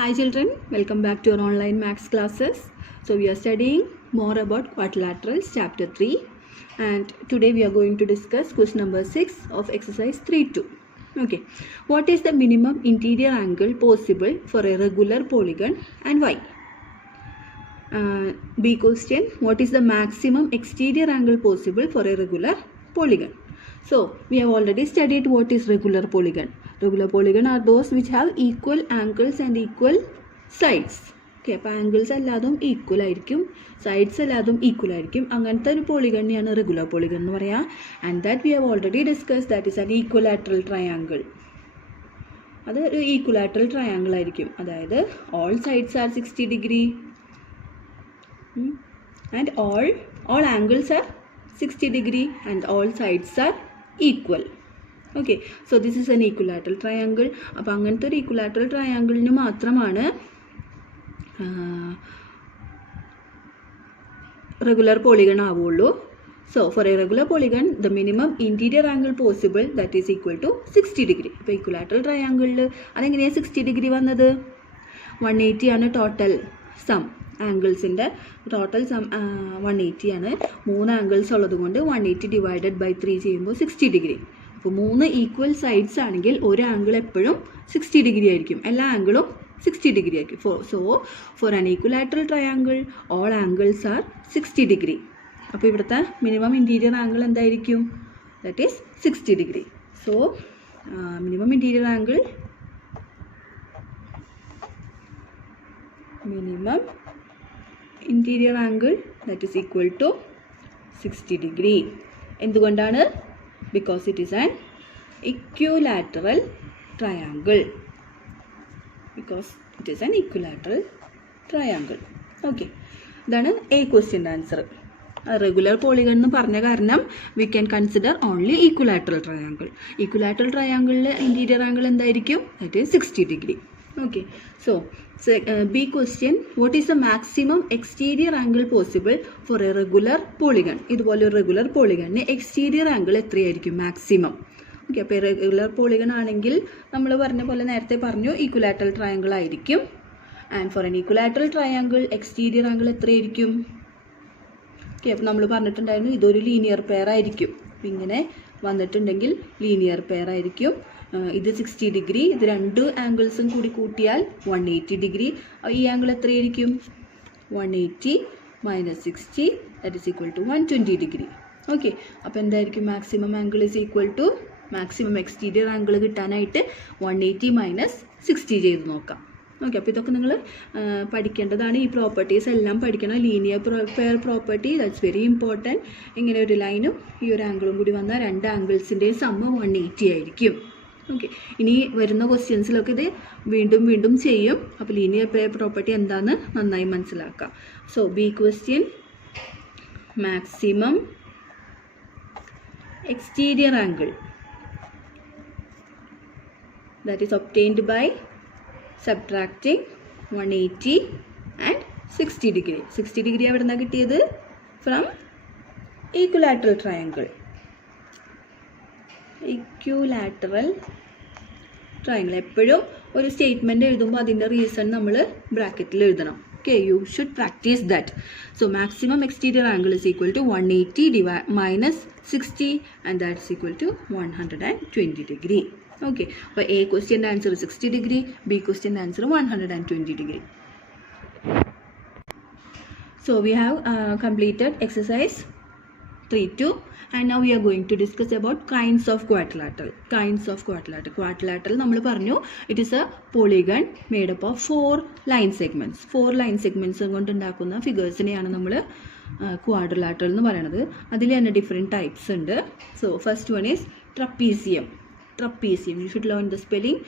Hi children, welcome back to our online maths classes. So we are studying more about quadrilaterals chapter 3 and today we are going to discuss question number 6 of exercise 3.2. Okay, what is the minimum interior angle possible for a regular polygon and why? B question, what is the maximum exterior angle possible for a regular polygon? So we have already studied what is regular polygon. Regular polygon are those which have equal angles and equal sides. Okay, അപ്പോൾ angles എല്ലാതും equal ആയിരിക്കും, sides എല്ലാതും equal ആയിരിക്കും. അങ്ങനത്തെ ഒരു പോളിഗണിനെയാണ് regular polygon എന്ന് പറയാം. And that we have already discuss that is an equilateral triangle. അത് ഒരു ഈക്വലാറ്ററൽ ട്രയാങ്കിൾ ആയിരിക്കും. അതായത് all sides are 60 degree and all angles are 60 degree and all sides are equal. Okay, so this is an equilateral triangle. അപ്പോൾ അങ്ങനത്തെ ഒരു equilateral triangleന് മാത്രമാണ് regular polygon ആവുള്ളൂ. So for a regular polygon the minimum interior angle possible that is equal to 60 degree. അപ്പോൾ equilateral triangle അതെങ്ങനെയാണ് 60 degree വന്നത്? 180 ആണ് total some ആംഗിൾസിൻ്റെ total some 180 ആണ്. 3 ആംഗിൾസ് ഉള്ളത് കൊണ്ട് 180 ഡിവൈഡഡ് ബൈ 3 ചെയ്യുമ്പോൾ 60 ഡിഗ്രി. അപ്പോൾ 3 ഈക്വൽ സൈഡ്സ് ആണെങ്കിൽ ഒരു ആംഗിൾ എപ്പോഴും 60 ഡിഗ്രി ആയിരിക്കും, എല്ലാ ആംഗിളും 60 ഡിഗ്രി ആയിരിക്കും. For an equilateral triangle all angles are 60 degree. അപ്പോൾ ഇവിടുത്തെ മിനിമം ഇൻറ്റീരിയർ ആംഗിൾ എന്തായിരിക്കും? That is 60 degree. So minimum interior angle interior angle that is equal to 60 degree. എന്തുകൊണ്ടാണ്? Because it is an equilateral triangle. Okay, ഇതാണ് A question answer. Regular polygon എന്ന് പറഞ്ഞ കാരണം we can consider only equilateral triangle. Equilateral ട്രയാങ്കിളിൽ interior angle എന്തായിരിക്കും? That is 60 degree. Okay, so B question, what is the maximum exterior angle possible for a regular polygon? ഇതുപോലെ ഒരു regular പോളിഗണിന് exterior angle എത്രയായിരിക്കും maximum? Okay, അപ്പോൾ regular polygon ആണെങ്കിൽ നമ്മൾ പറഞ്ഞ പോലെ നേരത്തെ പറഞ്ഞു ഈക്വലാറ്ററൽ ട്രയാങ്കിൾ ആയിരിക്കും. And for N equilateral triangle exterior angle എത്രയായിരിക്കും? ഓക്കെ, അപ്പോൾ നമ്മൾ പറഞ്ഞിട്ടുണ്ടായിരുന്നു ഇതൊരു ലീനിയർ പെയർ ആയിരിക്കും. ഇങ്ങനെ വന്നിട്ടുണ്ടെങ്കിൽ ലീനിയർ പെയർ ആയിരിക്കും. ഇത് 60 ഡിഗ്രി, ഇത് രണ്ട് ആംഗിൾസും കൂടി കൂട്ടിയാൽ 180 ഡിഗ്രി. ഈ ആംഗിൾ എത്രയായിരിക്കും? 180 minus 60 that is equal to 120 degree. Okay, അപ്പോൾ എന്തായിരിക്കും? Maximum angle is equal to maximum exterior angle കിട്ടാനായിട്ട് 180 മൈനസ് 60 ചെയ്ത് നോക്കാം. ഓക്കെ, അപ്പോൾ ഇതൊക്കെ നിങ്ങൾ പഠിക്കേണ്ടതാണ്. ഈ പ്രോപ്പർട്ടീസ് എല്ലാം പഠിക്കണം. Linear pair property that's very important. ഇങ്ങനെ ഒരു ലൈനും ഈ ഒരു ആംഗിളും കൂടി വന്നാൽ രണ്ട് ആംഗിൾസിൻ്റെയും സമ്മ് 180 ആയിരിക്കും. ഓക്കെ, ഇനി വരുന്ന ക്വസ്റ്റ്യൻസിലൊക്കെ ഇത് വീണ്ടും ചെയ്യും. അപ്പോൾ ലീനിയർ പെയർ പ്രോപ്പർട്ടി എന്താണെന്ന് നന്നായി മനസ്സിലാക്കാം. So B question, maximum exterior angle that is obtained by subtracting 180 and 60 degree. 60 degree എവിടെ നിന്നാണ് കിട്ടിയത്? From equilateral triangle. Equilateral triangle എപ്പോഴും ഒരു സ്റ്റേറ്റ്മെൻറ്റ് എഴുതുമ്പോൾ അതിൻ്റെ റീസൺ നമ്മൾ ബ്രാക്കറ്റിൽ എഴുതണം. Okay, you should practise that. So maximum exterior angle is equal to 180 minus 60 and that is equal to 120 degree. Okay, അപ്പോൾ എ ക്വസ്റ്റ്യൻ്റെ ആൻസർ 60 ഡിഗ്രി, ബി ക്വസ്റ്റ്യൻ്റെ answer 120 degree. So we have completed exercise 3.2 and now we are going to discuss about kinds of quadrilateral. Quadrilateral നമ്മൾ പറഞ്ഞു it is a polygon made up of 4 line segments. 4 line segments കൊണ്ടുണ്ടാക്കുന്ന ഫിഗേഴ്സിനെയാണ് നമ്മൾ quadrilateral എന്ന് പറയുന്നത്. അതിൽ തന്നെ different types ഉണ്ട്. So first one is trapezium. You should learn the spelling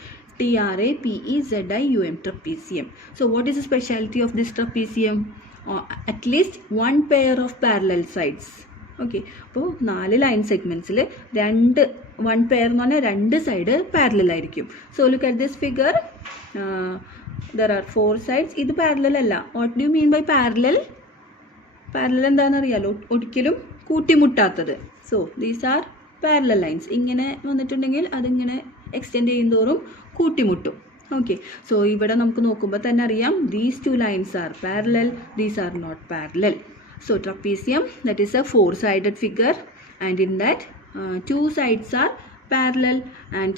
trapezium, trapezium. So what is the speciality of this trapezium? At least one pair of parallel sides. Okay, അപ്പോൾ 4 line സെഗ്മെൻറ്റ്സിൽ 1 pair എന്ന് പറഞ്ഞാൽ 2 side parallel ആയിരിക്കും. So look at this figure, there are 4 sides. ഇത് parallel അല്ല. What do you mean by parallel? Parallel എന്താണെന്ന് അറിയാലോ, ഒരിക്കലും കൂട്ടിമുട്ടാത്തത്. So these are parallel lines. ഇങ്ങനെ വന്നിട്ടുണ്ടെങ്കിൽ അതിങ്ങനെ എക്സ്റ്റെൻഡ് ചെയ്യുന്തോറും കൂട്ടിമുട്ടും. ഓക്കെ, സോ ഇവിടെ നമുക്ക് നോക്കുമ്പോൾ തന്നെ അറിയാം these two lines are parallel, these are not parallel. So trapezium, that is a four-sided figure, and in that two sides are parallel and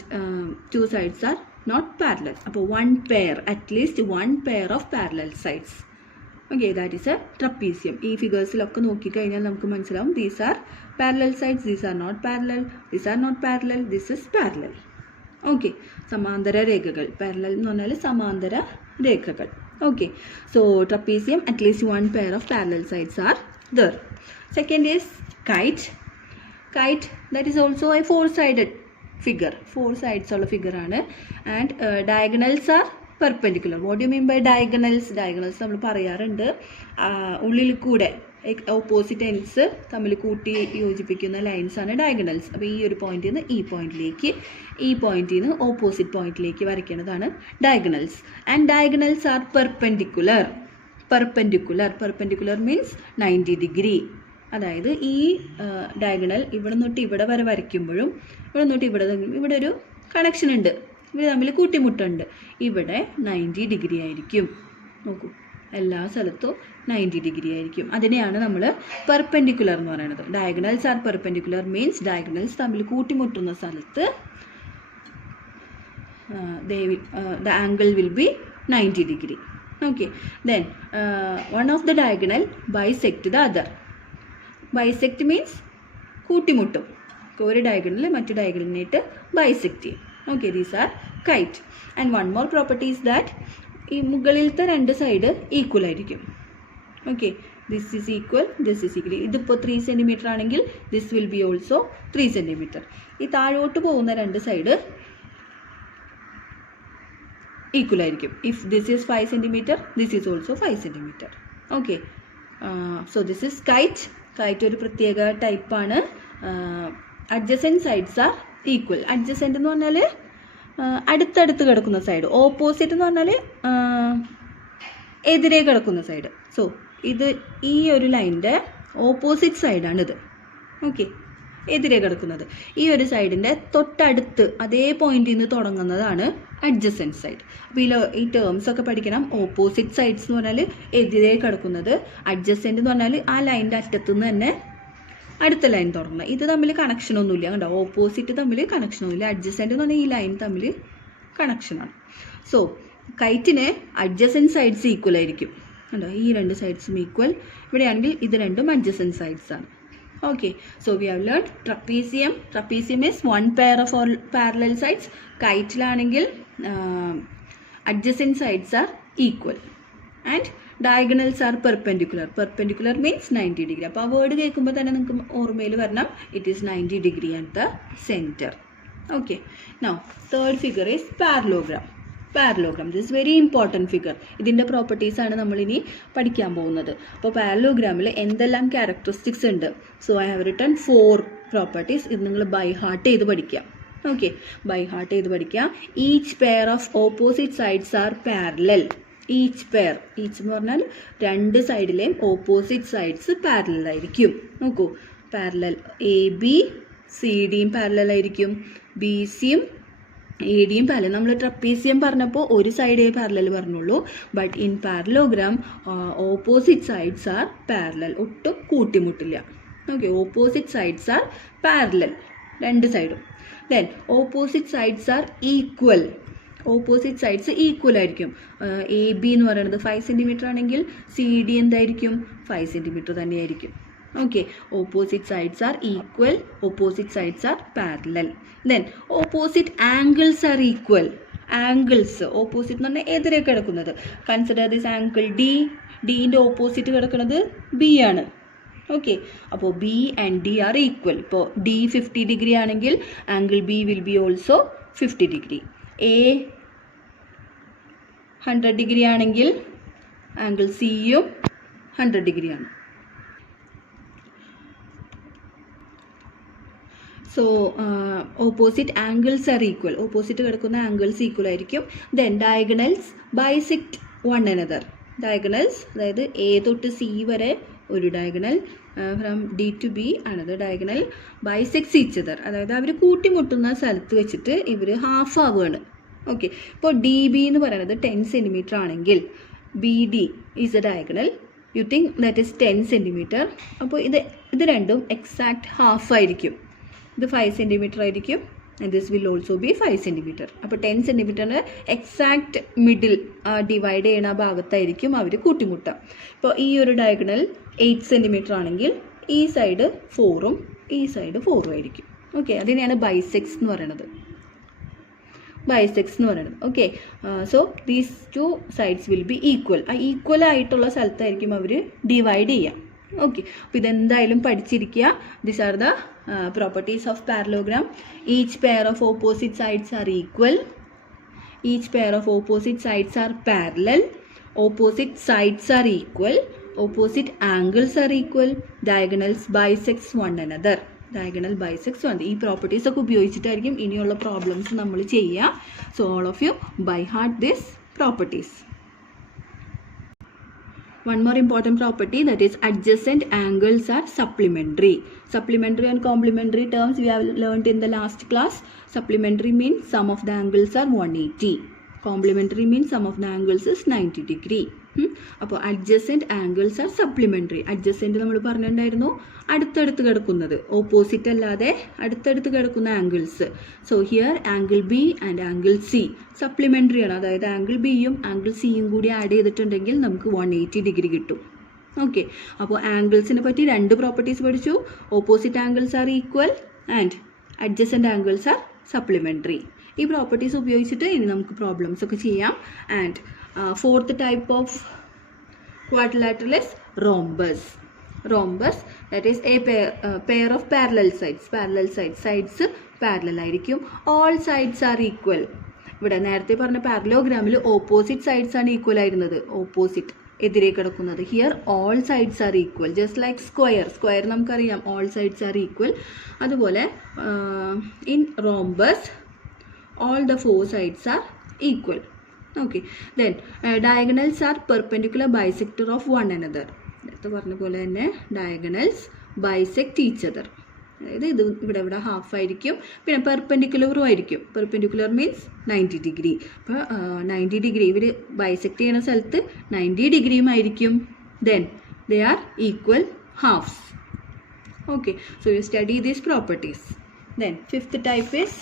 two sides are not parallel. അപ്പോൾ one pair, at least one pair of parallel sides. Okay, that is a trapezium. ഈ ഫിഗേഴ്സിലൊക്കെ നോക്കിക്കഴിഞ്ഞാൽ നമുക്ക് മനസ്സിലാവും these are parallel sides, these are not parallel, these are not parallel, this is parallel. Okay, സമാന്തര രേഖകൾ. Parallel എന്ന് പറഞ്ഞാൽ സമാന്തര രേഖകൾ. Okay, so trapezium, at least one pair of parallel sides are there. Second is kite. Kite, that is also a four-sided figure. Four sides ulla figure aanu, and diagonals are perpendicular. What do you mean by diagonals? Diagonals നമ്മൾ പറയാറുണ്ട് ഉള്ളിൽ കൂടെ opposite ends തമ്മിൽ കൂട്ടി യോജിപ്പിക്കുന്ന lines ആണ് diagonals. അപ്പോൾ ഈ ഒരു പോയിന്റിൽ നിന്ന് ഈ പോയിന്റിലേക്ക്, ഈ പോയിന്റിൽ നിന്ന് ഓപ്പോസിറ്റ് പോയിന്റിലേക്ക് വരയ്ക്കുന്നതാണ് diagonals. And diagonals are perpendicular. Perpendicular means 90 degree. അതായത് ഈ ഡയഗണൽ ഇവിടെ തൊട്ട് ഇവിടെ വരെ വരയ്ക്കുമ്പോഴും ഇവിടെ തൊട്ട് ഇവിടെ ഒരു കണക്ഷൻ ഉണ്ട്, ഇവർ തമ്മിൽ കൂട്ടിമുട്ടുണ്ട്. ഇവിടെ 90 ഡിഗ്രി ആയിരിക്കും. നോക്കൂ, എല്ലാ സ്ഥലത്തും 90 ഡിഗ്രി ആയിരിക്കും. അതിനെയാണ് നമ്മൾ പെർപെൻഡിക്കുലർ എന്ന് പറയുന്നത്. Diagonals are perpendicular means diagonals തമ്മിൽ കൂട്ടിമുട്ടുന്ന സ്ഥലത്ത് the angle will be 90 degree. Okay, then one of the diagonal bisect the other. Bisect means കൂട്ടിമുട്ടും. ഒരു ഡയഗണൽ മറ്റു ഡയഗണലിനായിട്ട് ബൈസെക്റ്റ് ചെയ്യും. Okay, these are KITE. And one more property is that ഈ മുകളിലത്തെ രണ്ട് side equal ആയിരിക്കും. Okay, this is equal, this is equal. ഇതിപ്പോൾ 3 centimetre ആണെങ്കിൽ this will be also 3 centimetre. ഈ താഴോട്ട് പോകുന്ന രണ്ട് സൈഡ് ഈക്വൽ ആയിരിക്കും. If this is 5 centimetre, this is also 5 centimetre. Okay, so this is KITE. KITE ഒരു പ്രത്യേക ടൈപ്പാണ്. Adjacent sides are equal. Adjacent എന്ന് പറഞ്ഞാൽ അടുത്തടുത്ത് കിടക്കുന്ന സൈഡ്. ഓപ്പോസിറ്റ് എന്ന് പറഞ്ഞാൽ എതിരെ കിടക്കുന്ന സൈഡ്. സോ ഇത് ഈ ഒരു ലൈനിൻ്റെ ഓപ്പോസിറ്റ് സൈഡാണിത്. ഓക്കെ, എതിരെ കിടക്കുന്നത്. ഈ ഒരു സൈഡിൻ്റെ തൊട്ടടുത്ത് അതേ പോയിന്റിൽ നിന്ന് തുടങ്ങുന്നതാണ് അഡ്ജസൻറ്റ് സൈഡ്. അപ്പോൾ ഈ ടേംസ് ഒക്കെ പഠിക്കണം. ഓപ്പോസിറ്റ് സൈഡ്സ് എന്ന് പറഞ്ഞാൽ എതിരെ കിടക്കുന്നത്, അഡ്ജസൻറ്റ് എന്ന് പറഞ്ഞാൽ ആ ലൈനിൻ്റെ അറ്റത്തുനിന്ന് തന്നെ അടുത്ത ലൈൻ തുടങ്ങുന്നത്. ഇത് തമ്മിൽ കണക്ഷനൊന്നുമില്ല, കണ്ടോ, ഓപ്പോസിറ്റ് തമ്മിൽ കണക്ഷനൊന്നുമില്ല. അഡ്ജസൻറ്റ് എന്ന് പറഞ്ഞാൽ ഈ ലൈൻ തമ്മിൽ കണക്ഷനാണ്. സോ കൈറ്റിന് അഡ്ജസൻറ്റ് സൈഡ്സ് ഈക്വൽ ആയിരിക്കും, കണ്ടോ, ഈ രണ്ട് സൈഡ്സും ഈക്വൽ. ഇവിടെയാണെങ്കിൽ ഇത് രണ്ടും അഡ്ജസൻറ്റ് സൈഡ്സ് ആണ്. Okay, so we have learned trapezium. Trapezium is one pair of all parallel sides. Kite laanengil adjacent sides are equal and diagonals are perpendicular. Perpendicular means 90 degree. അപ്പോൾ ആ വേർഡ് കേൾക്കുമ്പോൾ തന്നെ നിങ്ങൾക്ക് ഓർമ്മയിൽ വരണം, it is 90 degree at the center. Okay, now third figure is parallelogram. Parallelogram, this very important figure. ഇതിൻ്റെ പ്രോപ്പർട്ടീസാണ് നമ്മളിനി പഠിക്കാൻ പോകുന്നത്. അപ്പോൾ പാരലോഗ്രാമിൽ എന്തെല്ലാം ക്യാരക്ടറിസ്റ്റിക്സ് ഉണ്ട്? So I have written 4 properties. ഇത് നിങ്ങൾ ബൈ ഹാർട്ട് ചെയ്ത് പഠിക്കാം. ഓക്കെ, ബൈ ഹാർട്ട് ചെയ്ത് പഠിക്കാം. Each pair of opposite sides are parallel. Each pair, each എന്ന് പറഞ്ഞാൽ രണ്ട് സൈഡിലെയും ഓപ്പോസിറ്റ് സൈഡ്സ് പാരലൽ ആയിരിക്കും. നോക്കൂ, പാരലൽ എ ബി സി ഡിയും പാരലൽ ആയിരിക്കും, ബി സിയും എ ഡിയും പാരലൽ. നമ്മൾ ട്രപ്പീസിയം പറഞ്ഞപ്പോൾ ഒരു സൈഡേ പാരലൽ പറഞ്ഞുള്ളൂ. But in parallelogram opposite sides are parallel, ഒട്ടും കൂട്ടിമുട്ടില്ല. Okay, opposite sides are parallel, രണ്ട് സൈഡും. Then opposite sides are equal. Opposite sides equal ആയിരിക്കും. എ ബി എന്ന് പറയുന്നത് 5 സെൻറ്റിമീറ്റർ ആണെങ്കിൽ സി ഡി എന്തായിരിക്കും? 5 സെൻറ്റിമീറ്റർ തന്നെയായിരിക്കും. Okay, opposite sides are equal, opposite sides are parallel. Then opposite angles are equal. Angles, opposite എന്ന് പറഞ്ഞാൽ എതിരെ കിടക്കുന്നത്. Consider this angle D. ഡിൻ്റെ ഓപ്പോസിറ്റ് കിടക്കുന്നത് ബി ആണ്. ഓക്കെ, അപ്പോൾ B and D are equal. ഇപ്പോൾ ഡി 50 ഡിഗ്രി ആണെങ്കിൽ angle B will be also 50 degree. A 100 degree ആണെങ്കിൽ ആംഗിൾ സിയും 100 ഡിഗ്രിയാണ്. So opposite angles are equal. ഓപ്പോസിറ്റ് കിടക്കുന്ന ആംഗിൾസ് ഈക്വൽ ആയിരിക്കും. Then diagonals bisect one another. Diagonals, അതായത് എ തൊട്ട് സി വരെ ഒരു diagonal, from D to B another diagonal bisects each other. അതായത് അവർ കൂട്ടിമുട്ടുന്ന സ്ഥലത്ത് വെച്ചിട്ട് ഇവർ ഹാഫ് ആവുകയാണ്. ഓക്കെ, ഇപ്പോൾ ഡി ബി എന്ന് പറയുന്നത് 10 സെൻറ്റിമീറ്റർ ആണെങ്കിൽ B D is A diagonal, you think that is 10 centimetre. അപ്പോൾ ഇത് രണ്ടും എക്സാക്ട് ഹാഫ് ആയിരിക്കും. ഇത് 5 സെൻറ്റിമീറ്റർ ആയിരിക്കും, and this will also be 5 centimetre. അപ്പോൾ 10 സെൻറ്റിമീറ്ററിന് എക്സാക്ട് മിഡിൽ ഡിവൈഡ് ചെയ്യണ ഭാഗത്തായിരിക്കും അവർ കൂട്ടിമുട്ടുക. ഇപ്പോൾ ഈ ഒരു ഡയഗണൽ 8 സെൻറ്റിമീറ്റർ ആണെങ്കിൽ ഈ സൈഡ് 4ഉം ഈ സൈഡ് 4ഉം ആയിരിക്കും. ഓക്കെ, അതിനെയാണ് ബൈസെക്സ് എന്ന് പറയുന്നത്. Okay, so these 2 sides will be equal. ആ ഈക്വൽ ആയിട്ടുള്ള സ്ഥലത്തായിരിക്കും അവർ ഡിവൈഡ് ചെയ്യുക. ഓക്കെ, അപ്പോൾ ഇതെന്തായാലും പഠിച്ചിരിക്കുക. These are the properties of parallelogram. Each pair of opposite sides are equal. Each pair of opposite sides are parallel. Opposite sides are equal. Opposite angles are equal. Diagonals bisects one another. Diagonal bisects one. ഈ properties ഒക്കെ ഉപയോഗിച്ചിട്ടായിരിക്കും ഇനിയുള്ള problems നമ്മൾ ചെയ്യുക. So all of you by heart this properties. One more important property, that is adjacent angles are supplementary. Supplementary and complementary terms we have learned in the last class. Supplementary means sum of the angles are 180. Complementary means sum of the angles is 90 degree. അപ്പോൾ adjacent angles are supplementary. Adjacent നമ്മൾ പറഞ്ഞിട്ടുണ്ടായിരുന്നു അടുത്തടുത്ത് കിടക്കുന്നത്, opposite അല്ലാതെ അടുത്തടുത്ത് കിടക്കുന്ന angles. So here angle B and angle C supplementary ആണ്. അതായത് ആംഗിൾ ബിയും ആംഗിൾ സിയും കൂടി ആഡ് ചെയ്തിട്ടുണ്ടെങ്കിൽ നമുക്ക് 180 ഡിഗ്രി കിട്ടും. ഓക്കെ, അപ്പോൾ ആംഗിൾസിനെ പറ്റി 2 പ്രോപ്പർട്ടീസ് പഠിച്ചു. Opposite angles are equal and adjacent angles are supplementary. ഈ പ്രോപ്പർട്ടീസ് ഉപയോഗിച്ചിട്ട് ഇനി നമുക്ക് പ്രോബ്ലംസ് ഒക്കെ ചെയ്യാം. And fourth type of quadrilateral is rhombus. Rhombus, that is a pair of parallel sides. Sides parallel ആയിരിക്കും. All sides are equal. ഇവിടെ നേരത്തെ പറഞ്ഞ പാരലോഗ്രാമിൽ ഓപ്പോസിറ്റ് സൈഡ്സ് ആണ് ഈക്വൽ ആയിരുന്നത്, ഓപ്പോസിറ്റ് എതിരെ കിടക്കുന്നത്. Here all sides are equal, just like square നമുക്കറിയാം all sides are equal. അതുപോലെ in rhombus all the 4 sides are equal. Okay, then diagonals are perpendicular bisector of one another. നേരത്തെ പറഞ്ഞ പോലെ തന്നെ diagonals bisect each other. അതായത് ഇത് ഇവിടെ half ആയിരിക്കും, പിന്നെ പെർപെൻഡിക്കുലറും ആയിരിക്കും. Perpendicular means 90 degree. അപ്പോൾ 90 ഡിഗ്രി ഇവർ ബൈസെക്ട് ചെയ്യുന്ന സ്ഥലത്ത് 90 ഡിഗ്രിയും ആയിരിക്കും. Then they are equal halves. Okay, so you study these properties. Then fifth type is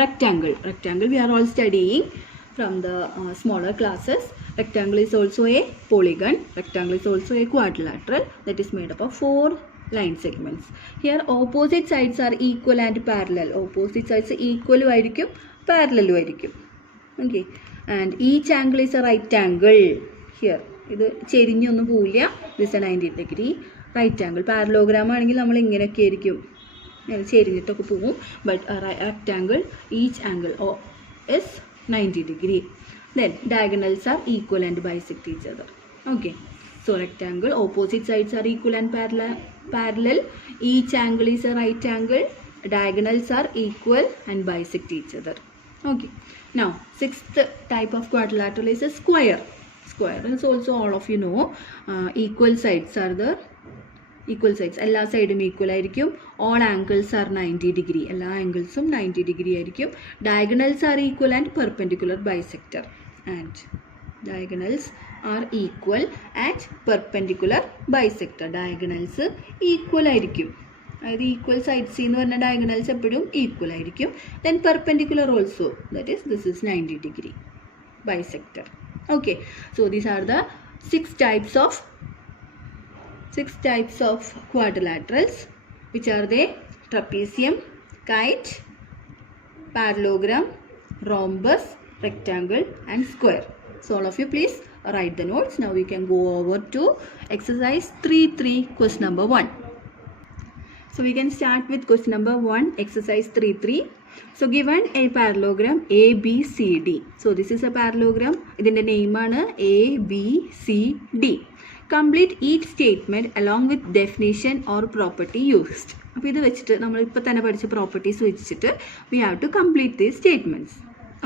rectangle. We are all studying from the smaller classes. Rectangle is also a polygon. Rectangle is also a quadrilateral that is made up of 4 line segments. Here opposite sides are equal and parallel. Opposite sides equal ആയിരിക്കും, parallel ആയിരിക്കും. Okay, and each angle is a right angle. Here ഇത് ചെരിഞ്ഞൊന്നും പോവില്ല. This is a 90 degree right angle. Parallelogram ആണെങ്കിൽ നമ്മൾ ഇങ്ങനെയൊക്കെ ആയിരിക്കും, ചെരിഞ്ഞിട്ടൊക്കെ പോകും. But rectangle each angle is 90 degree. Then diagonals are equal and bisect each other. Okay, so rectangle opposite sides are equal and parallel, each angle is a right angle, diagonals are equal and bisect each other. Okay, now sixth type of quadrilateral is a square. Square is also all of you know, equal sides are there. Equal sides, എല്ലാ സൈഡും equal ആയിരിക്കും. All angles are 90 degree, എല്ലാ ആംഗിൾസും 90 degree ആയിരിക്കും. Diagonals are equal and perpendicular bisector. And diagonals are equal and perpendicular bisector. Diagonals equal ആയിരിക്കും, അതായത് equal sides എന്ന് പറഞ്ഞ diagonals എപ്പോഴും ഈക്വൽ ആയിരിക്കും. Then perpendicular also, that is this is 90 degree bisector. Okay, so these are the 6 types of quadrilaterals, which are they? Trapezium, kite, parallelogram, rhombus, rectangle and square. So all of you please write the notes. Now we can go over to exercise 3.3 question number 1. So we can start with question number 1, exercise 3.3. So given a parallelogram ABCD. So this is a parallelogram. ഇതിൻ്റെ നെയിമാണ് ABCD. Complete each statement along with definition or property used. അപ്പോൾ ഇത് വെച്ചിട്ട് നമ്മൾ ഇപ്പോൾ തന്നെ പഠിച്ച properties വെച്ചിട്ട് we have to complete these statements.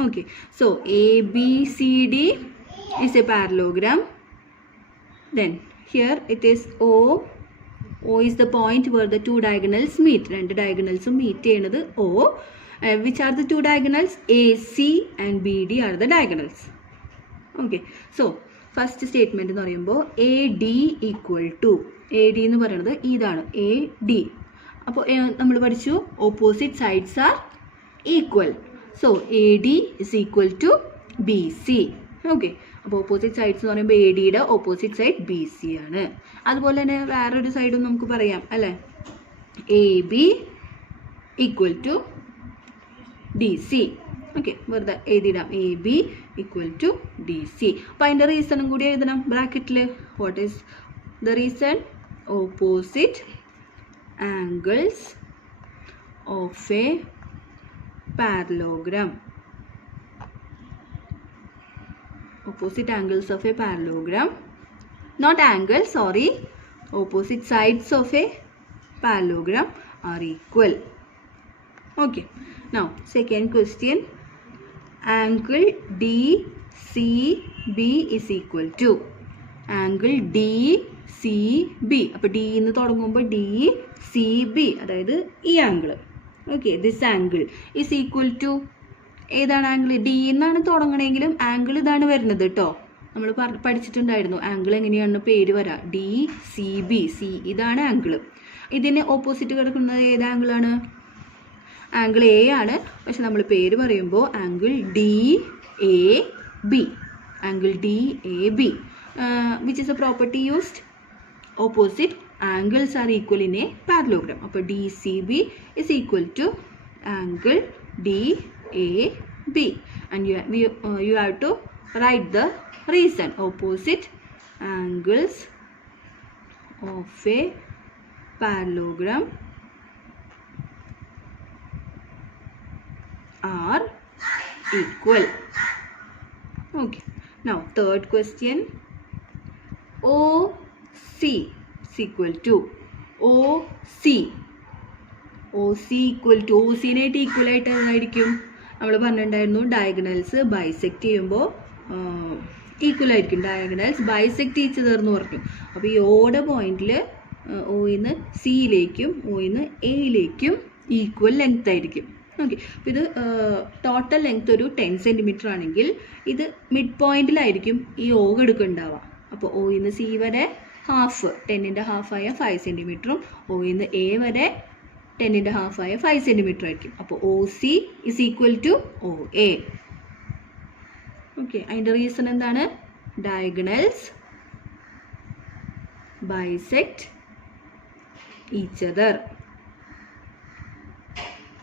Okay, so ABCD is a parallelogram. Then here it is O. O is the point where the two diagonals meet. രണ്ട് diagonals meet ചെയ്യുന്നത് O. Which are the two diagonals? AC and BD are the diagonals. Okay, so first statement എന്ന് പറയുമ്പോൾ AD equal to AD എന്ന് പറയുന്നത് ഇതാണ് AD. അപ്പോൾ നമ്മൾ പഠിച്ചു opposite sides are equal. So AD is equal to BC. Okay, അപ്പോൾ opposite sides എന്ന് പറയുമ്പോൾ ADയുടെ ഓപ്പോസിറ്റ് സൈഡ് BC ആണ്. അതുപോലെ തന്നെ വേറൊരു സൈഡും നമുക്ക് പറയാം അല്ലേ, AB equal to DC. Okay, വെറുതെ എഴുതിയിടാം AB equal to DC. അപ്പോൾ അതിൻ്റെ റീസണും കൂടി എഴുതണം ബ്രാക്കറ്റിൽ. What is the reason? Opposite angles of A parallelogram. Opposite angles of a parallelogram, not angle, sorry, opposite sides of a parallelogram are equal. Okay, now second question, angle DCB is equal to angle DCB. അപ്പോൾ D എന്ന് തുടങ്ങുമ്പോൾ DCB അതായത് ഈ ആംഗിൾ. Okay, this angle is equal to ഏതാണ് angle? D എന്നാണ് തുടങ്ങണമെങ്കിലും angle ഇതാണ് വരുന്നത് കേട്ടോ. നമ്മൾ പഠിച്ചിട്ടുണ്ടായിരുന്നു ആംഗിൾ എങ്ങനെയാണെന്ന് പേര് വരാം. DCB, സി ഇതാണ് ആംഗിൾ. ഇതിന് ഓപ്പോസിറ്റ് കിടക്കുന്നത് ഏത് ആംഗിളാണ്? ആംഗിൾ എ ആണ്. പക്ഷെ നമ്മൾ പേര് പറയുമ്പോൾ angle DAB, angle DAB, which is a property used. Opposite angles are equal in a parallelogram. അപ്പോൾ DCB is equal to angle DAB, and you have to write the reason. Opposite angles of a parallelogram are equal. Okay, now third question, OC is equal to OC equal to OC-നായിട്ട് equal ആയിട്ട് ഏതായിരിക്കും? നമ്മൾ പറഞ്ഞിട്ടുണ്ടായിരുന്നു diagonals bisect ചെയ്യുമ്പോൾ equal ആയിരിക്കും. Diagonals bisect each എന്ന് പറഞ്ഞു. അപ്പോൾ ഈ ഓടെ പോയിന്റിൽ ഒയിന്ന് സിയിലേക്കും ഒയിന്ന് എയിലേക്കും ഈക്വൽ ലെങ്ത് ആയിരിക്കും. ഓക്കെ, അപ്പോൾ ഇത് ടോട്ടൽ ലെങ്ത് ഒരു 10 സെൻറ്റിമീറ്റർ ആണെങ്കിൽ ഇത് മിഡ് പോയിന്റിലായിരിക്കും ഈ ഓ എടുക്കുന്നുണ്ടാവുക. അപ്പോൾ ഒയിന്ന് സി വരെ ഹാഫ് 10ൻ്റെ ഹാഫായ 5 സെൻറ്റിമീറ്ററും ഒയിന്ന് എ വരെ 10ൻ്റെ ഹാഫായ 5 സെൻറ്റിമീറ്റർ ആയിരിക്കും. അപ്പോൾ OC is equal to OA. Okay, അതിൻ്റെ റീസൺ എന്താണ്? Diagonals bisect each other.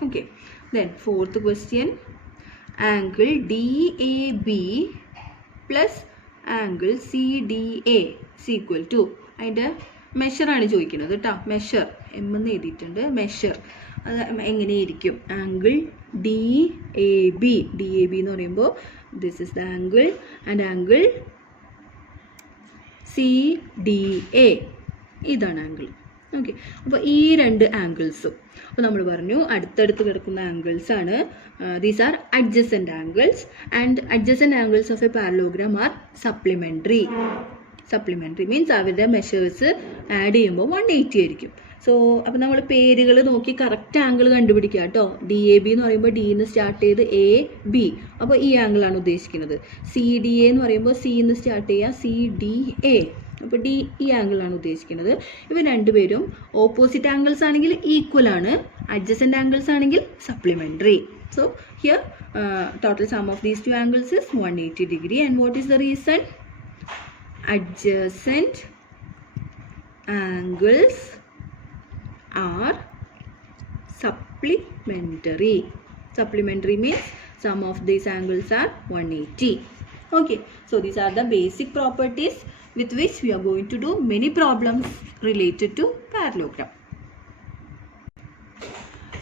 Okay, then fourth question, angle DAB plus angle CDA is equal to. അതിൻ്റെ മെഷറാണ് ചോദിക്കുന്നത് കേട്ടോ. മെഷർ എന്ന് എഴുതിയിട്ടുണ്ട്. മെഷർ അത് എങ്ങനെയായിരിക്കും? ആംഗിൾ DAB എന്ന് പറയുമ്പോൾ this is the angle and angle CDA ഇതാണ് ആംഗിൾ. ഓക്കെ, അപ്പോൾ ഈ രണ്ട് ആംഗിൾസും അപ്പോൾ നമ്മൾ പറഞ്ഞു അടുത്തടുത്ത് കിടക്കുന്ന ആംഗിൾസ് ആണ്. These are adjacent angles and adjacent angles of A parallelogram are supplementary. Supplementary means അവരുടെ മെഷേഴ്സ് ആഡ് ചെയ്യുമ്പോൾ 180 ആയിരിക്കും. സോ അപ്പോൾ നമ്മൾ പേരുകൾ നോക്കി കറക്റ്റ് ആംഗിൾ കണ്ടുപിടിക്കുക കേട്ടോ. DAB എന്ന് പറയുമ്പോൾ D എന്ന് സ്റ്റാർട്ട് ചെയ്ത് AB, അപ്പോൾ ഈ ആംഗിളാണ് ഉദ്ദേശിക്കുന്നത്. CDA എന്ന് പറയുമ്പോൾ C എന്ന് സ്റ്റാർട്ട് ചെയ്യുക CDA, അപ്പോൾ D ഈ ആംഗിളാണ് ഉദ്ദേശിക്കുന്നത്. ഇവ രണ്ടുപേരും ഓപ്പോസിറ്റ് ആംഗിൾസ് ആണെങ്കിൽ ഈക്വൽ ആണ്, അഡ്ജസൻറ്റ് ആംഗിൾസ് ആണെങ്കിൽ supplementary. So here total some of these two angles is 180 degree. And what is the reason? Adjacent angles are supplementary. Supplementary means sum of these angles are 180. Okay, so these are the basic properties with which we are going to do many problems related to parallelogram.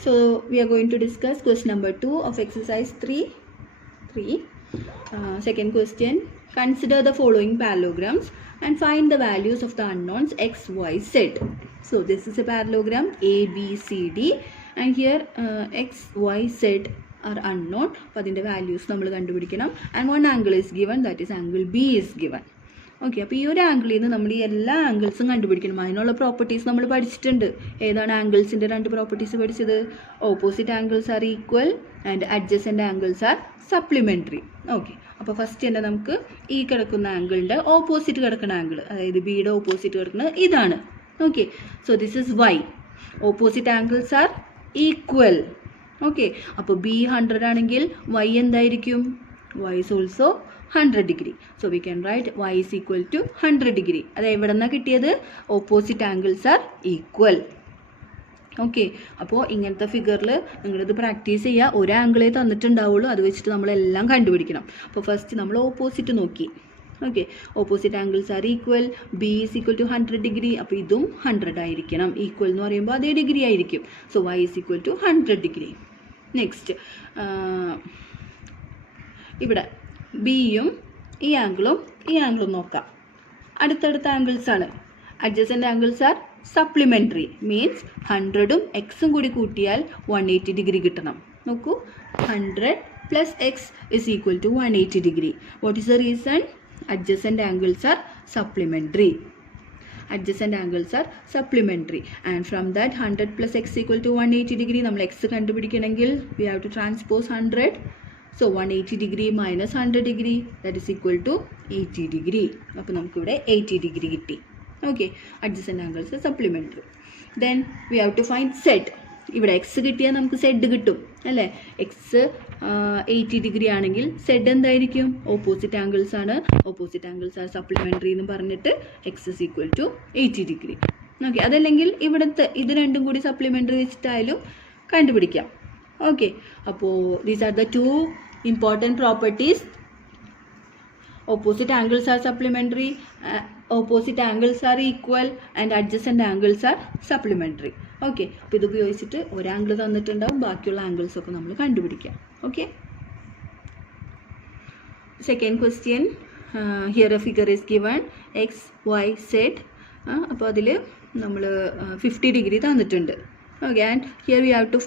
So we are going to discuss question number 2 of exercise 3. Second question, consider the following parallelograms and find the values of the unknowns x, y, z. So this is a parallelogram ABCD and here x, y, z are unknown. അപ്പോൾ അതിൻ്റെ values നമ്മൾ കണ്ടുപിടിക്കണം. And one angle is given, that is angle B is given. Okay, അപ്പോൾ ഈ ഒരു ആംഗിളിൽ നിന്ന് നമ്മൾ ഈ എല്ലാ ആംഗിൾസും കണ്ടുപിടിക്കണം. അതിനുള്ള പ്രോപ്പർട്ടീസ് നമ്മൾ പഠിച്ചിട്ടുണ്ട്. ഏതാണ് ആംഗിൾസിൻ്റെ 2 പ്രോപ്പർട്ടീസ് പഠിച്ചത്? Opposite angles are equal and adjacent angles are supplementary. Okay, അപ്പോൾ ഫസ്റ്റ് തന്നെ നമുക്ക് ഈ കിടക്കുന്ന ആംഗിളിൻ്റെ ഓപ്പോസിറ്റ് കിടക്കുന്ന ആംഗിൾ, അതായത് ബിയുടെ ഓപ്പോസിറ്റ് കിടക്കുന്നത് ഇതാണ്. Okay, so this is Y. Opposite angles are equal. Okay, അപ്പോൾ ബി 100 ആണെങ്കിൽ വൈ എന്തായിരിക്കും? Y is also 100 degree. So we can write y is equal to 100 degree. അത് എവിടെ നിന്നാണ് കിട്ടിയത്? Opposite angles are equal. Okay, അപ്പോൾ ഇങ്ങനത്തെ ഫിഗറിൽ നിങ്ങളിത് പ്രാക്ടീസ് ചെയ്യുക. ഒരു ആംഗിളേ തന്നിട്ടുണ്ടാവുള്ളൂ, അത് വെച്ചിട്ട് നമ്മളെല്ലാം കണ്ടുപിടിക്കണം. അപ്പോൾ ഫസ്റ്റ് നമ്മൾ ഓപ്പോസിറ്റ് നോക്കി. Okay, opposite angles are equal. B is equal to 100 degree. അപ്പോൾ ഇതും 100 ആയിരിക്കണം. ഈക്വൽ എന്ന് പറയുമ്പോൾ അതേ ഡിഗ്രി ആയിരിക്കും. So y is equal to 100 degree. Next ഇവിടെ ബിയും ഈ ആംഗിളും നോക്കാം. അടുത്തടുത്ത ആംഗിൾസ് ആണ്. Adjacent angles are supplementary. Means 100ഉം എക്സും കൂടി കൂട്ടിയാൽ 180 degree കിട്ടണം. നോക്കൂ, 100 plus x is equal to 180 degree. What is the reason? Adjacent angles are supplementary. Adjacent angles are supplementary. And from that 100 plus x equal to 180 degree, നമ്മൾ x കണ്ടുപിടിക്കണമെങ്കിൽ we have to transpose 100. So 180 degree minus 100 degree, that is equal to 80 degree. അപ്പോൾ നമുക്കിവിടെ 80 degree കിട്ടി. Okay, adjacent angles are supplementary. Then we have to find z. ഇവിടെ X കിട്ടിയാൽ നമുക്ക് Z കിട്ടും അല്ലേ? X 80 degree ആണെങ്കിൽ സെഡ് എന്തായിരിക്കും? ഓപ്പോസിറ്റ് ആംഗിൾസ് ആണ്. ഓപ്പോസിറ്റ് ആംഗിൾസ് ആർ സപ്ലിമെൻ്ററി എന്ന് പറഞ്ഞിട്ട് X is equal to 80 degree. Okay, അതല്ലെങ്കിൽ ഇവിടുത്തെ ഇത് രണ്ടും കൂടി സപ്ലിമെൻ്ററി വെച്ചിട്ടായാലും കണ്ടുപിടിക്കാം. ഓക്കെ, അപ്പോൾ these are the 2 important properties. Opposite angles are supplementary, opposite angles are equal and adjacent angles are supplementary. Okay, അപ്പോൾ ഇത് ഉപയോഗിച്ചിട്ട് ഒരു ആംഗിൾ തന്നിട്ടുണ്ടാവും, ബാക്കിയുള്ള ആംഗിൾസ് ഒക്കെ നമ്മൾ കണ്ടുപിടിക്കാം. Okay, second question. Here a figure is given X Y Z. അപ്പോൾ അതിൽ നമ്മൾ 50 degree തന്നിട്ടുണ്ട്. Okay, and here we have to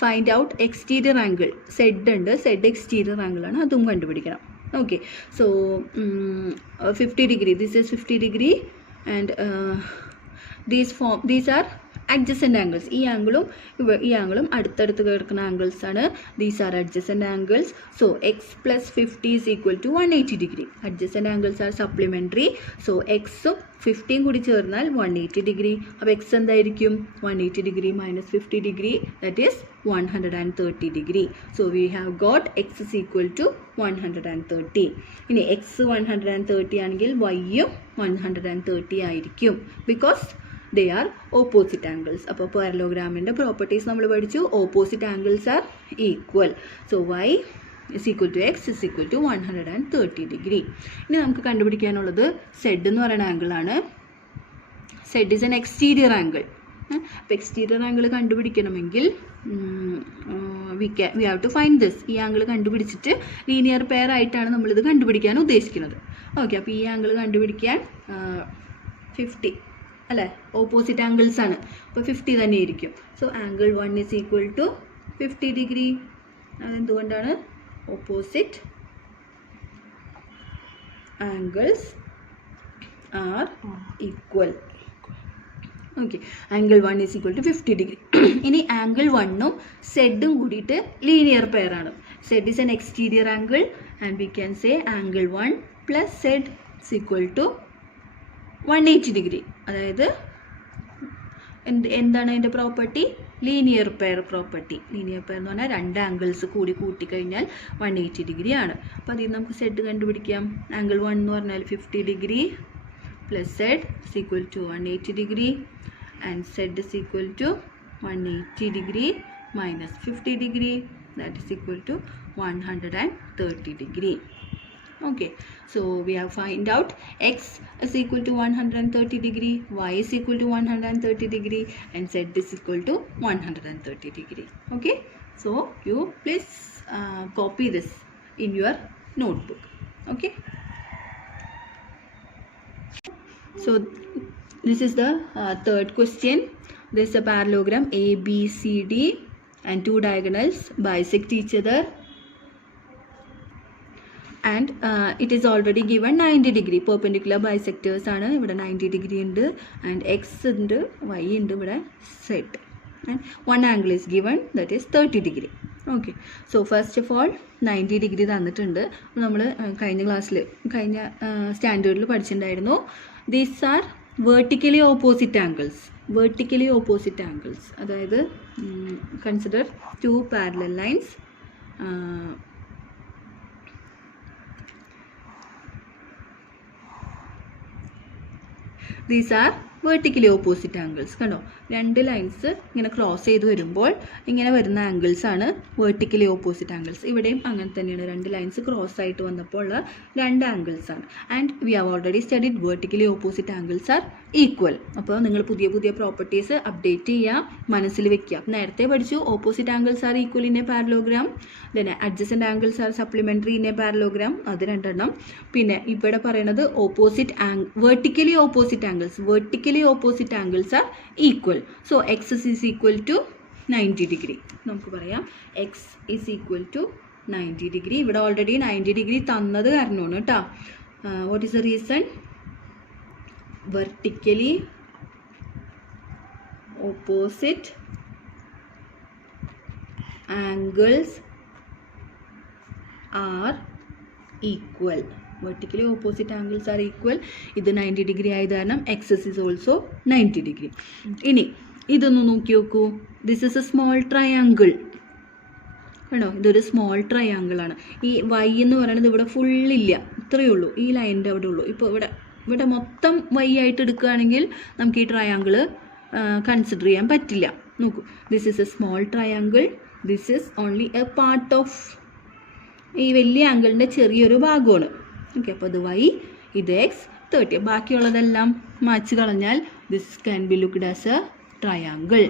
find out exterior angle. Z ഉണ്ട്, Z exterior angle ആണ്, അതും കണ്ടുപിടിക്കണം. Okay, so 50 degree, this is 50 degree and these are adjacent angles. ഈ ആംഗിളും അടുത്തടുത്ത് കിടക്കുന്ന ആംഗിൾസ് ആണ്. These are adjacent angles. So x plus 50 is equal to 180 degree. Adjacent angles are supplementary. So x ഉം 50 കൂടി ചേർന്നാൽ 180 degree. അപ്പോൾ x എന്തായിരിക്കും? 180 degree minus 50 degree, that is 130 degree. So we have got x is equal to 130. ഇനി x 130 ആണെങ്കിൽ y ഉം 130 ആയിരിക്കും. Because they are opposite angles. അപ്പോൾ പാരലോഗ്രാമിൻ്റെ പ്രോപ്പർട്ടീസ് നമ്മൾ പഠിച്ചു. Opposite angles are equal. So y is equal to x is equal to 130 degree. ഇനി നമുക്ക് കണ്ടുപിടിക്കാനുള്ളത് z എന്ന് പറയുന്ന ആംഗിളാണ്. z is an exterior angle. അപ്പോൾ എക്സ്റ്റീരിയർ ആംഗിൾ കണ്ടുപിടിക്കണമെങ്കിൽ we have to find this. ഈ ആംഗിൾ കണ്ടുപിടിച്ചിട്ട് ലീനിയർ പെയർ ആയിട്ടാണ് നമ്മളിത് കണ്ടുപിടിക്കാൻ ഉദ്ദേശിക്കുന്നത്. ഓക്കെ, അപ്പോൾ ഈ ആംഗിൾ കണ്ടുപിടിക്കാൻ 50 അല്ലേ? ഓപ്പോസിറ്റ് ആംഗിൾസ് ആണ്, അപ്പോൾ 50 തന്നെ ആയിരിക്കും. So angle 1 is equal to 50 degree. അതെന്തുകൊണ്ടാണ്? Opposite angles are equal. Okay, angle 1 is equal to 50 degree. ഇനി ആംഗിൾ 1ഉം സെഡും കൂടിയിട്ട് ലീനിയർ പെയർ ആണ്. Z is an exterior angle and we can say angle 1 plus z is equal to 180 degree. അതായത് എന്താണ് അതിൻ്റെ property? Linear pair property. Linear pair എന്ന് പറഞ്ഞാൽ 2 ആംഗിൾസ് കൂടി കൂട്ടിക്കഴിഞ്ഞാൽ 180 degree ആണ്. അപ്പോൾ അതിൽ നമുക്ക് സെഡ് കണ്ടുപിടിക്കാം. ആംഗിൾ 1 എന്ന് പറഞ്ഞാൽ 50 degree plus z is equal to 180 degree and z is equal to 180 degree minus 50 degree, that is equal to 130 degree. Okay, so we have find out x is equal to 130 degree, y is equal to 130 degree and z is equal to 130 degree. Okay, so you please copy this in your notebook. Okay, so this is the third question. This is a parallelogram ABCD and 2 diagonals bisect each other and and it is already given 90 degree perpendicular bisectors ആണ് ഇവിടെ 90 degree ഉണ്ട് and X ഉണ്ട് Y ഉണ്ട് ഇവിടെ set and one angle is given that is 30 degree okay so first of all 90 degree തന്നിട്ടുണ്ട് നമ്മൾ കഴിഞ്ഞ ക്ലാസ്സിൽ കഴിഞ്ഞ സ്റ്റാൻഡേർഡിൽ പഠിച്ചിട്ടുണ്ടായിരുന്നു these are vertically opposite angles അതായത് consider two parallel lines these are vertically opposite angles കണ്ടോ രണ്ട് ലൈൻസ് ഇങ്ങനെ ക്രോസ് ചെയ്ത് വരുമ്പോൾ ഇങ്ങനെ വരുന്ന ആംഗിൾസ് ആണ് വെർട്ടിക്കലി ഓപ്പോസിറ്റ് ആംഗിൾസ് ഇവിടെയും അങ്ങനെ തന്നെയാണ് രണ്ട് ലൈൻസ് ക്രോസ് ആയിട്ട് വന്നപ്പോൾ ഉള്ള രണ്ട് ആംഗിൾസ് ആണ് and we have already studied vertically opposite angles are equal അപ്പോൾ നിങ്ങൾ പുതിയ പുതിയ പ്രോപ്പർട്ടീസ് അപ്ഡേറ്റ് ചെയ്യുക മനസ്സിൽ വെക്കുക നേരത്തെ പഠിച്ചു opposite angles are equal in a parallelogram then adjacent angles are supplementary in a parallelogram അത് രണ്ടെണ്ണം പിന്നെ ഇവിടെ പറയുന്നത് vertically opposite angles are equal so X is equal to 90 degree നമുക്ക് പറയാം X is equal to 90 degree ഇവിടെ already 90 degree തന്നത് കാരണമാണ് കേട്ടോ what is the reason vertically opposite angles are equal vertically opposite angles are equal ഇത് 90 degree ആയത് കാരണം excess is also 90 degree ഇനി ഇതൊന്ന് നോക്കി നോക്കൂ this is A small triangle കണ്ടോ ഇതൊരു സ്മോൾ ട്രയാങ്കിൾ ആണ് ഈ വൈ എന്ന് പറയുന്നത് ഇവിടെ ഫുള്ളില്ല ഇത്രയേ ഉള്ളൂ ഈ ലൈനിൻ്റെ അവിടെ ഉള്ളൂ ഇപ്പോൾ ഇവിടെ മൊത്തം വൈ ആയിട്ട് എടുക്കുകയാണെങ്കിൽ നമുക്ക് ഈ ട്രയാങ്കിൾ കൺസിഡർ ചെയ്യാൻ പറ്റില്ല നോക്കൂ this is A small triangle this is only A part of ഈ വലിയ ആംഗിളിൻ്റെ ചെറിയൊരു ഭാഗമാണ് ഓക്കെ അപ്പോൾ ഇത് വൈ ഇത് എക്സ് 30 ബാക്കിയുള്ളതെല്ലാം മാച്ച് കളഞ്ഞാൽ this can be looked as a triangle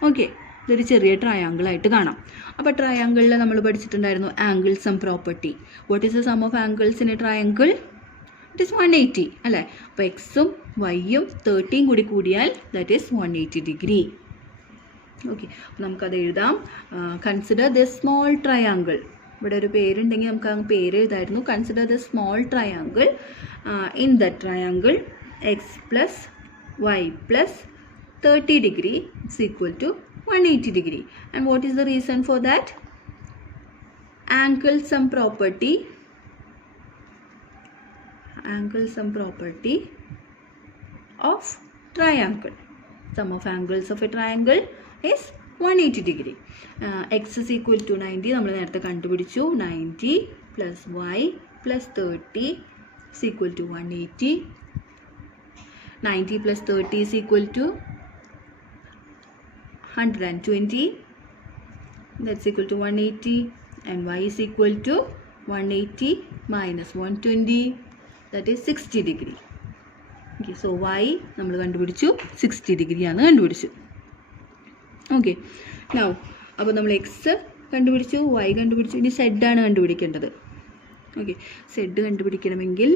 okay ഇതൊരു ചെറിയ ട്രയാങ്കിൾ ആയിട്ട് കാണാം അപ്പോൾ ട്രയാങ്കിളിൽ നമ്മൾ പഠിച്ചിട്ടുണ്ടായിരുന്നു angle sum property what is the sum of angles in a triangle it is 180 അല്ലേ അപ്പോൾ എക്സും വൈയും 30 കൂടി കൂടിയാൽ ദാറ്റ് ഈസ് 180 ഡിഗ്രി ഓക്കെ അപ്പോൾ നമുക്കത് എഴുതാം കൺസിഡർ ദിസ് സ്മോൾ ട്രയാങ്കിൾ ഇവിടെ ഒരു പേരുണ്ടെങ്കിൽ നമുക്ക് ആ പേര് എഴുതായിരുന്നു consider the small triangle in the triangle x plus y plus 30 degree it's equal to 180 degree and what is the reason for that angle sum property of triangle sum of angles of a triangle is 180 degree x is equal to 90 നമ്മൾ നേരത്തെ കണ്ടുപിടിച്ചു 90 plus y plus 30 is equal to 180 90 plus 30 is equal to 120 that's equal to 180 and y is equal to 180 minus 120 that is 60 degree okay so y നമ്മൾ കണ്ടുപിടിച്ചു 60 degree ആണ് കണ്ടുപിടിച്ചു okay now അപ്പോൾ നമ്മൾ X കണ്ടുപിടിച്ചു വൈ കണ്ടുപിടിച്ചു ഇനി സെഡ് ആണ് കണ്ടുപിടിക്കേണ്ടത് ഓക്കെ സെഡ് കണ്ടുപിടിക്കണമെങ്കിൽ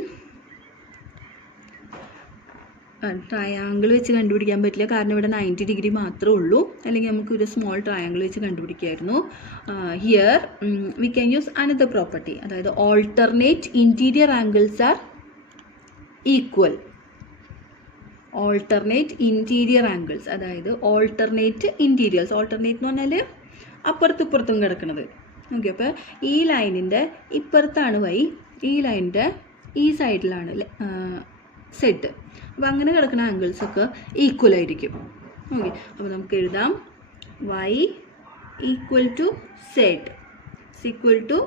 ട്രയാങ്കിൾ വെച്ച് കണ്ടുപിടിക്കാൻ പറ്റില്ല കാരണം ഇവിടെ 90 ഡിഗ്രി മാത്രമേ ഉള്ളൂ അല്ലെങ്കിൽ നമുക്ക് ഒരു സ്മോൾ ട്രയാങ്കിൾ വെച്ച് കണ്ടുപിടിക്കായിരുന്നു here we can use another property അതായത് alternate interior angles are equal alternate interior angles അതായത് ഓൾട്ടർനേറ്റ് ഇൻറ്റീരിയേഴ്സ് ഓൾട്ടർനേറ്റ് എന്ന് പറഞ്ഞാൽ അപ്പുറത്തും കിടക്കുന്നത് ഓക്കെ അപ്പോൾ ഈ ലൈനിൻ്റെ ഇപ്പുറത്താണ് വൈ ഈ ലൈനിൻ്റെ ഈ സൈഡിലാണ് സെഡ് അപ്പോൾ അങ്ങനെ കിടക്കുന്ന ആംഗിൾസൊക്കെ ഈക്വൽ ആയിരിക്കും ഓക്കെ അപ്പോൾ നമുക്ക് എഴുതാം Y equal to Z equal to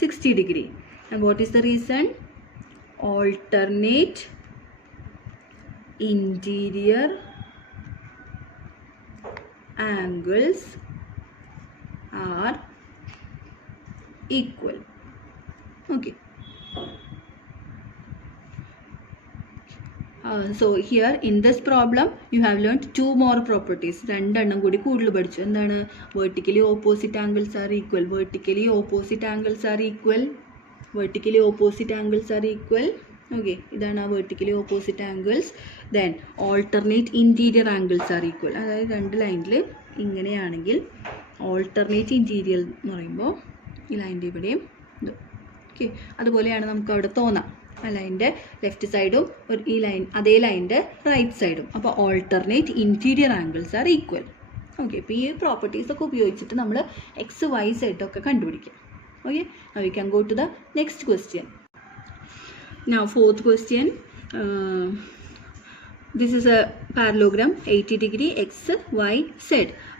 60 degree and what is the reason alternate interior angles are equal okay so here in this problem you have learned two more properties രണ്ടെണ്ണം കൂടി കൂടുതൽ പഠിച്ചു എന്താണ് vertically opposite angles are equal vertically opposite angles are equal okay ഇതാണ് vertically opposite angles then alternate interior angles are equal അതായത് രണ്ട് ലൈനിൽ ഇങ്ങനെയാണെങ്കിൽ alternate interior എന്ന് പറയുമ്പോൾ ഈ ലൈനിൻ്റെ ഇവിടെയും ഓക്കെ, അതുപോലെയാണ് നമുക്ക് അവിടെ തോന്നാം. ആ ലൈനിൻ്റെ ലെഫ്റ്റ് സൈഡും ഈ ലൈൻ അതേ ലൈനിൻ്റെ റൈറ്റ് സൈഡും. അപ്പോൾ alternate interior angles are equal. Okay, ഇപ്പോൾ ഈ പ്രോപ്പർട്ടീസൊക്കെ ഉപയോഗിച്ചിട്ട് നമ്മൾ എക്സ് വൈ സെഡ് ഒക്കെ കണ്ടുപിടിക്കാം. Okay, now we can go to the next question. Now fourth question, this is a parallelogram 80 degree x y z.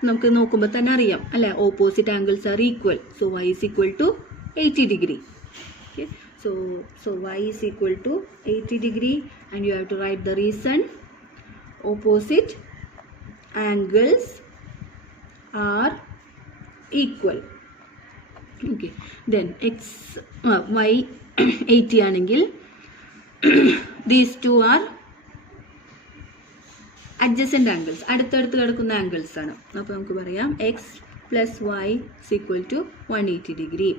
നമുക്ക് നോക്കുമ്പോൾ തന്നെ അറിയാം അല്ലേ, opposite angles are equal. So y is equal to 80 degree. Okay, so y is equal to 80 degree and you have to write the reason. Opposite angles are equal. Okay, then y 80 ആണെങ്കിൽ these two are adjacent angles, അടുത്തടുത്ത് കിടക്കുന്ന angles ആണ്. അപ്പോൾ നമുക്ക് പറയാം x plus y is equal to 180 degree.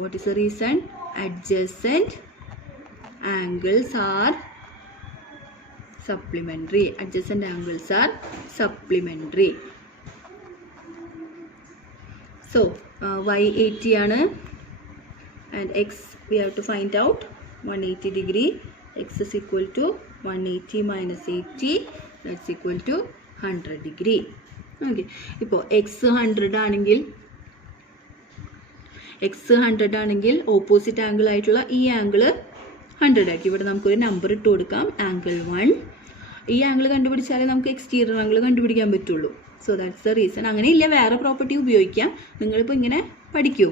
What is the reason? Adjacent angles are supplementary. Adjacent angles are supplementary. So y 80 ആണ് and x we have to find out 180 degree. X is equal to 180 minus 80, that's equal to 100 degree. Okay, ഇപ്പോൾ x 100 ആണെങ്കിൽ opposite angle ആയിട്ടുള്ള ഈ angle 100 ആയിരിക്കും. ഇവിടെ നമുക്കൊരു number ഇട്ട് കൊടുക്കാം, ആംഗിൾ 1. ഈ ആംഗിൾ കണ്ടുപിടിച്ചാലേ നമുക്ക് എക്സ്റ്റീരിയർ ആംഗിൾ കണ്ടുപിടിക്കാൻ പറ്റുള്ളൂ. So that's the reason. അങ്ങനെയില്ല, വേറെ പ്രോപ്പർട്ടി ഉപയോഗിക്കാം. നിങ്ങളിപ്പോൾ ഇങ്ങനെ പഠിക്കൂ,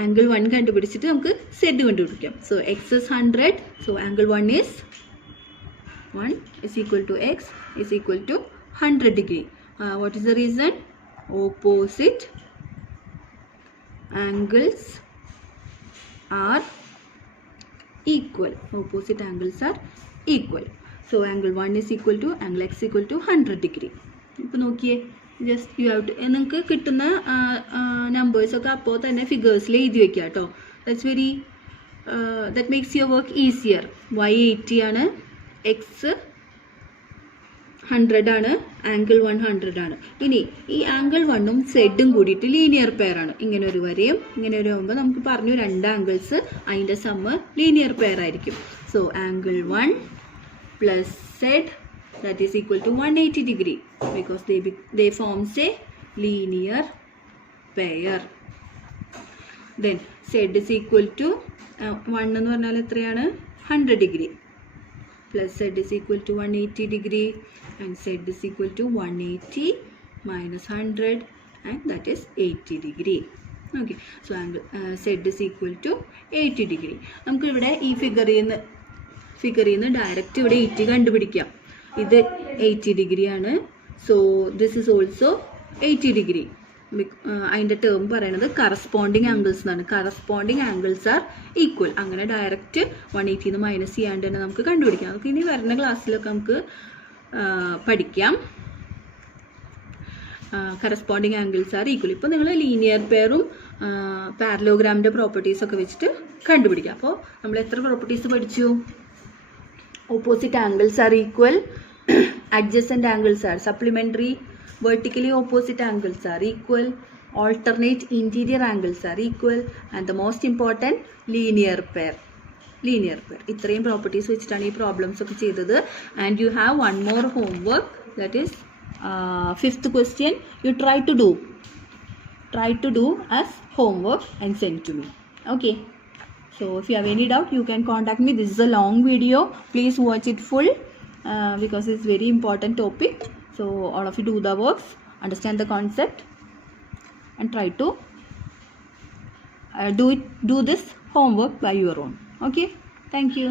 ആംഗിൾ 1 കണ്ടുപിടിച്ചിട്ട് നമുക്ക് സെഡ് കണ്ടുപിടിക്കാം. So X is 100, so angle 1 is equal to x is equal to 100 degree. What is the reason? Opposite angles are equal. Opposite angles are equal. So angle 1 is equal to angle x equal to 100 degree. ഇപ്പോൾ നോക്കിയേ, just you have to, നിങ്ങൾക്ക് കിട്ടുന്ന നമ്പേഴ്സൊക്കെ അപ്പോൾ തന്നെ ഫിഗേഴ്സിൽ എഴുതി വെക്കുക കേട്ടോ. That makes your work easier. y 80 ആണ്, x 100 ആണ്, ആംഗിൾ 100 ആണ്. ഇനി ഈ ആംഗിൾ 1ഉം സെഡും കൂടിയിട്ട് ലീനിയർ പെയർ ആണ്. ഇങ്ങനെ ഒരു വരെയും ഇങ്ങനെ ഒരു ആകുമ്പോൾ നമുക്ക് പറഞ്ഞു 2 ആംഗിൾസ് അതിൻ്റെ സമ്മ് ലീനിയർ പെയർ ആയിരിക്കും. So angle 1 plus Z, that is equal to 180 degree because they forms a linear pair. Then z is equal to 1 എന്ന് പറഞ്ഞാൽ എത്രയാണ്, 100 degree plus z is equal to 180 degree and z is equal to 180 minus 100 and that is 80 degree. Okay, so angle z is equal to 80 degree. നമുക്ക് ഇവിടെ ഈ ഫിഗറിൽ നിന്ന് direct ഇവിടെ 80 കണ്ടുപിടിക്കാം. ഇത് 80 ഡിഗ്രി ആണ്. So this is also 80 degree. അതിൻ്റെ ടേം പറയണത് കറസ്പോണ്ടിങ് ആംഗിൾസ് എന്നാണ്. Corresponding angles are equal. അങ്ങനെ ഡയറക്റ്റ് 180 മൈനസ് ചെയ്യാണ്ട് തന്നെ നമുക്ക് കണ്ടുപിടിക്കാം. നമുക്ക് ഇനി വരുന്ന ക്ലാസ്സിലൊക്കെ നമുക്ക് പഠിക്കാം. Corresponding angles are equal. ഇപ്പോൾ നിങ്ങൾ ലീനിയർ പെയറും പാരലോഗ്രാമിൻ്റെ പ്രോപ്പർട്ടീസൊക്കെ വെച്ചിട്ട് കണ്ടുപിടിക്കാം. അപ്പോൾ നമ്മൾ എത്ര പ്രോപ്പർട്ടീസ് പഠിച്ചു? Opposite angles are equal, adjacent angles are supplementary, vertically opposite angles are equal, alternate interior angles are equal, and the most important linear pair. ഇത്രയും പ്രോപ്പർട്ടീസ് വെച്ചിട്ടാണ് ഈ പ്രോബ്ലംസ് ഒക്കെ ചെയ്തത്. And you have one more homework, that is 5th question. You try to do as homework and send to me. Okay. So if you have any doubt, you can contact me. This is a long video. Please watch it full because it's very important topic. So all of you do the works, understand the concept, and try to do this homework by your own. Okay. Thank you.